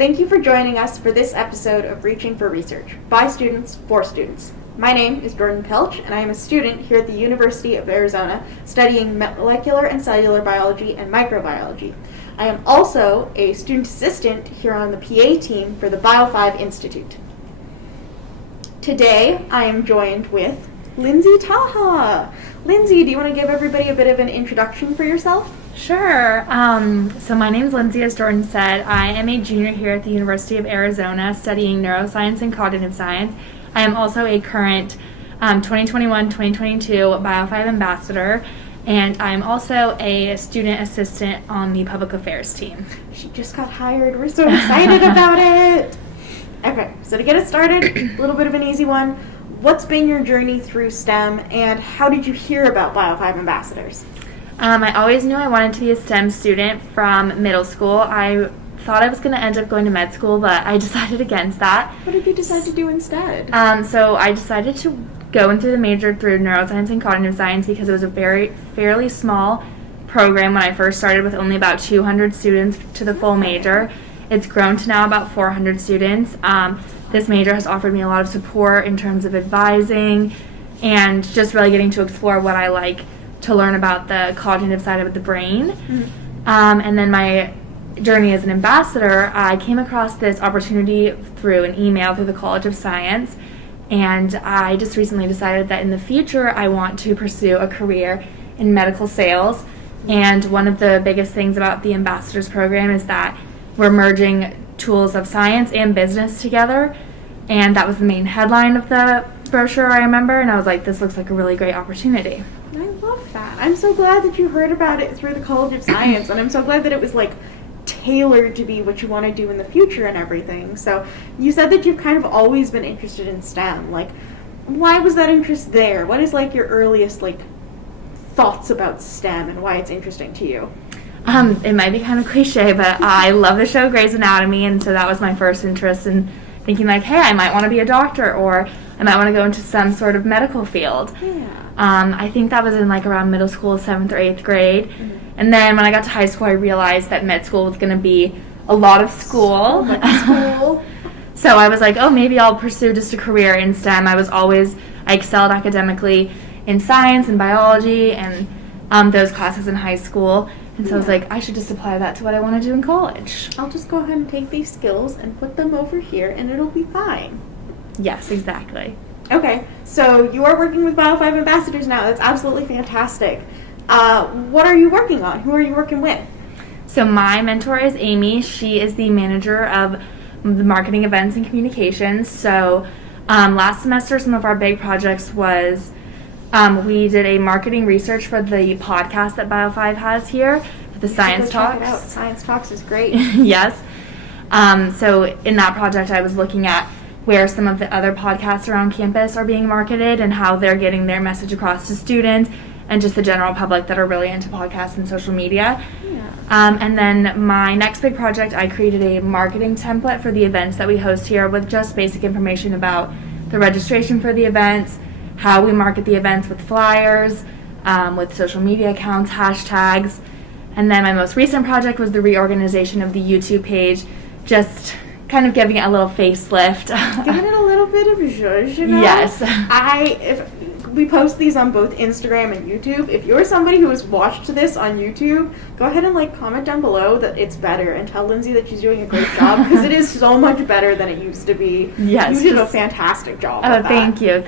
Thank you for joining us for this episode of Reaching for Research, by students, for students. My name is Jordan Pilch, and I am a student here at the University of Arizona studying molecular and cellular biology and microbiology. I am also a student assistant here on the PA team for the BIO5 Institute. Today, I am joined with Lindsey Taha. Lindsey, do you want to give everybody a bit of an introduction for yourself? Sure. So my name is Lindsey, as Jordan said. I am a junior here at the University of Arizona studying neuroscience and cognitive science. I am also a current 2021-2022 BIO5 Ambassador, and I'm also a student assistant on the public affairs team. She just got hired. We're so excited about it. Okay, so to get us started, a little bit of an easy one. What's been your journey through STEM, and how did you hear about BIO5 Ambassadors? I always knew I wanted to be a STEM student from middle school. I thought I was going to end up going to med school, but I decided against that. What did you decide to do instead? So I decided to go into the major through neuroscience and cognitive science because it was a fairly small program when I first started, with only about 200 students to the full major. It's grown to now about 400 students. This major has offered me a lot of support in terms of advising and just really getting to explore what I like to learn about the cognitive side of the brain. Mm-hmm. And then my journey as an ambassador, I came across this opportunity through an email through the College of Science, and I just recently decided that in the future I want to pursue a career in medical sales. And one of the biggest things about the Ambassadors program is that we're merging tools of science and business together, and that was the main headline of the brochure, I remember, and I was like, this looks like a really great opportunity. I love that. I'm so glad that you heard about it through the College of Science, and I'm so glad that it was tailored to be what you want to do in the future and everything. So you said that you've kind of always been interested in STEM. Why was that interest there? What is your earliest thoughts about STEM and why it's interesting to you? It might be kind of cliche, but I love the show Grey's Anatomy, and so that was my first interest in thinking hey, I might want to be a doctor, or I might want to go into some sort of medical field. Yeah. I think that was in around middle school, 7th or 8th grade. Mm-hmm. And then when I got to high school, I realized that med school was going to be a lot of school. So I was oh, maybe I'll pursue just a career in STEM. I excelled academically in science and biology and those classes in high school. And so I was I should just apply that to what I want to do in college. I'll just go ahead and take these skills and put them over here, and it'll be fine. Yes, exactly. Okay, so you are working with BIO5 Ambassadors now. That's absolutely fantastic. What are you working on? Who are you working with? So my mentor is Amy. She is the manager of the marketing, events, and communications. So last semester, some of our big projects was we did a marketing research for the podcast that BIO5 has here, the Science Talks. Check it out. Science Talks is great. Yes. So in that project, I was looking at where some of the other podcasts around campus are being marketed and how they're getting their message across to students and just the general public that are really into podcasts and social media. Yeah. And then my next big project, I created a marketing template for the events that we host here with just basic information about the registration for the events, how we market the events with flyers, with social media accounts, hashtags. And then my most recent project was the reorganization of the YouTube page, just kind of giving it a little facelift. Giving it a little bit of zhuzh, you know? Yes. If we post these on both Instagram and YouTube. If you're somebody who has watched this on YouTube, go ahead and comment down below that it's better, and tell Lindsey that she's doing a great job, because it is so much better than it used to be. Yes. You did a fantastic job. Oh, thank you.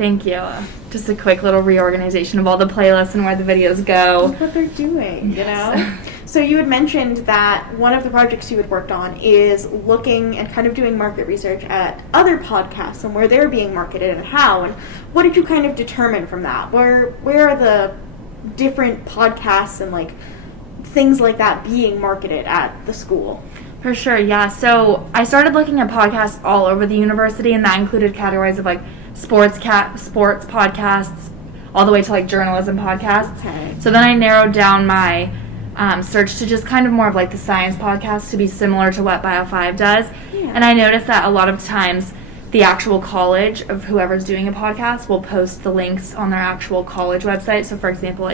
Just a quick little reorganization of all the playlists and where the videos go. Look what they're doing, yes. you know? So you had mentioned that one of the projects you had worked on is looking and kind of doing market research at other podcasts and where they're being marketed and how. And what did you kind of determine from that? Where are the different podcasts and things like that being marketed at the school? For sure, yeah. So I started looking at podcasts all over the university, and that included categories of sports podcasts, all the way to journalism podcasts. Okay. So then I narrowed down my search to just kind of more of the science podcast to be similar to what Bio5 does. Yeah. And I noticed that a lot of times the actual college of whoever's doing a podcast will post the links on their actual college website. So for example,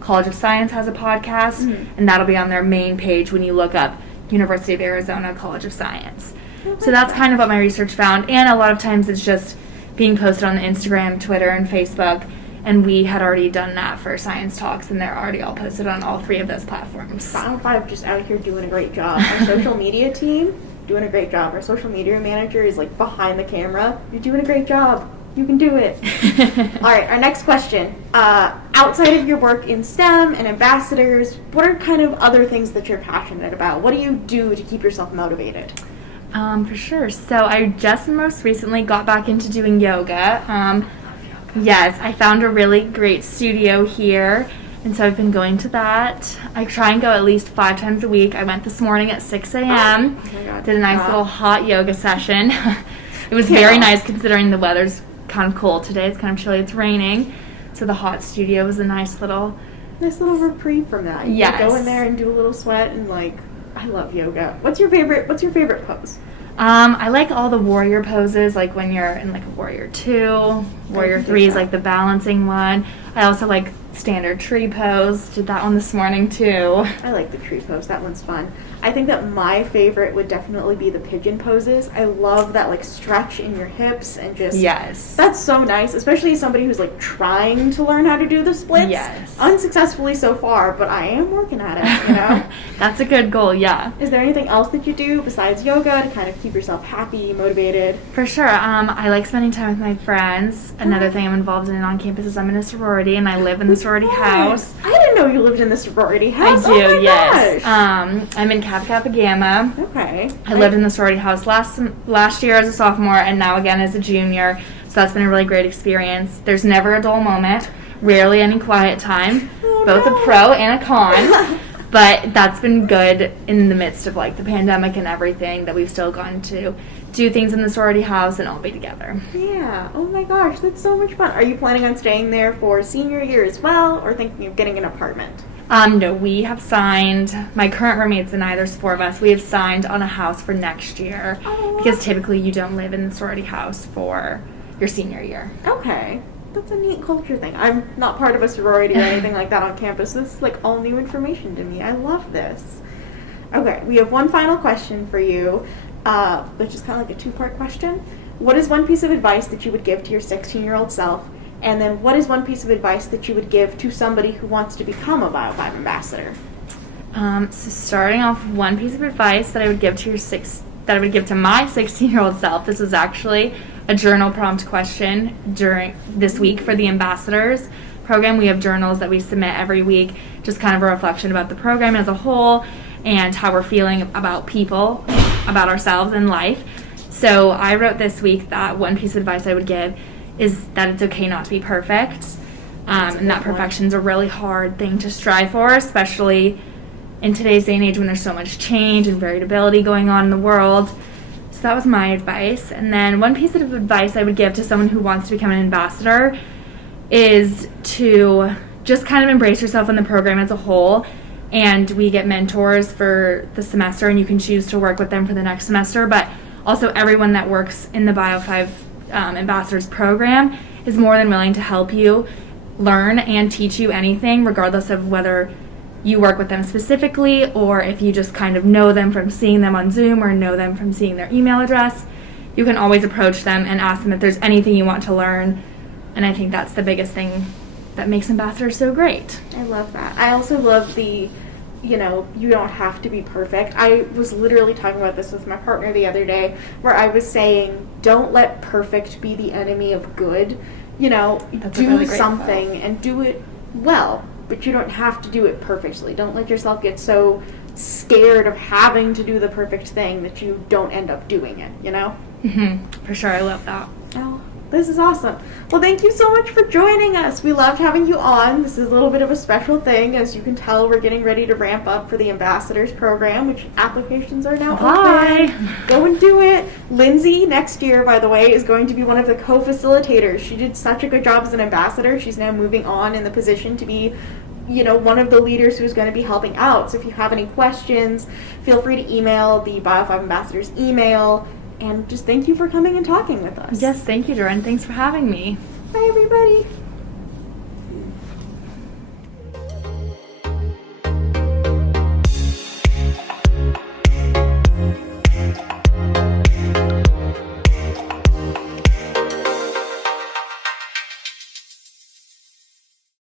College of Science has a podcast, and that'll be on their main page when you look up University of Arizona College of Science. So that's kind of what my research found. And a lot of times it's just being posted on the Instagram, Twitter, and Facebook. And we had already done that for science talks, and they're already all posted on all 3 of those platforms. BIO5 just out here doing a great job. Our social media team doing a great job. Our social media manager is like behind the camera. You're doing a great job. You can do it. All right, our next question. Outside of your work in STEM and ambassadors, what are kind of other things that you're passionate about? What do you do to keep yourself motivated? For sure. So I just most recently got back into doing yoga. Yes, I found a really great studio here, and so I've been going to that. I try and go at least 5 times a week. I went this morning at 6 a.m., did a nice little hot yoga session. It was very nice considering the weather's kind of cold today. It's kind of chilly. It's raining, so the hot studio was a nice little reprieve from that. You can go in there and do a little sweat, and I love yoga. What's your favorite pose? I like all the warrior poses, like when you're in like a warrior 2, warrior 3 is like the balancing one. I also like standard tree pose. Did that one this morning too. I like the tree pose. That one's fun. I think that my favorite would definitely be the pigeon poses. I love that stretch in your hips and just that's so nice, especially as somebody who's trying to learn how to do the splits. Unsuccessfully so far, but I am working at it, That's a good goal. Is there anything else that you do besides yoga to kind of keep yourself happy, motivated? For sure. I like spending time with my friends. Another thing I'm involved in on campus is I'm in a sorority, and I live in the sorority house. I didn't know you lived in the sorority house. I do, yes. I'm in Kappa Gamma. Okay. I lived in the sorority house last year as a sophomore, and now again as a junior. So that's been a really great experience. There's never a dull moment, rarely any quiet time, both a pro and a con. But that's been good in the midst of the pandemic and everything, that we've still gotten to do things in the sorority house and all be together. Yeah. Oh my gosh, that's so much fun. Are you planning on staying there for senior year as well, or thinking of getting an apartment? No, we have signed, my current roommates and I, there's 4 of us, we have signed on a house for next year. Because typically you don't live in the sorority house for your senior year. Okay. That's a neat culture thing. I'm not part of a sorority or anything like that on campus. This is all new information to me. I love this. Okay, we have one final question for you, which is kind of a 2-part question. What is one piece of advice that you would give to your 16-year-old self? And then what is one piece of advice that you would give to somebody who wants to become a BIO5 ambassador? So starting off, one piece of advice that I would give to my 16-year-old self. This was actually a journal prompt question during this week for the ambassadors program. We have journals that we submit every week, just kind of a reflection about the program as a whole and how we're feeling about people, about ourselves and life. So I wrote this week that one piece of advice I would give is that it's okay not to be perfect, and that perfection's a really hard thing to strive for, especially in today's day and age when there's so much change and variability going on in the world. So that was my advice. And then one piece of advice I would give to someone who wants to become an ambassador is to just kind of embrace yourself in the program as a whole. And we get mentors for the semester, and you can choose to work with them for the next semester. But also everyone that works in the BIO5 Ambassadors program is more than willing to help you learn and teach you anything, regardless of whether you work with them specifically or if you just kind of know them from seeing them on Zoom or know them from seeing their email address. You can always approach them and ask them if there's anything you want to learn, and I think that's the biggest thing that makes ambassadors so great. I love that. I also love the, you don't have to be perfect. I was literally talking about this with my partner the other day, where I was saying, don't let perfect be the enemy of good. That's do really something quote. And do it well, but you don't have to do it perfectly. Don't let yourself get so scared of having to do the perfect thing that you don't end up doing it, For sure, I love that. Oh, this is awesome. Well, thank you so much for joining us. We loved having you on. This is a little bit of a special thing. As you can tell, we're getting ready to ramp up for the Ambassadors program, which applications are now open. Go and do it. Lindsey, next year, by the way, is going to be one of the co-facilitators. She did such a good job as an ambassador. She's now moving on in the position to be one of the leaders who's going to be helping out. So if you have any questions, feel free to email the BIO5 Ambassadors email. And just thank you for coming and talking with us. Yes, thank you, Doreen. Thanks for having me. Bye, everybody.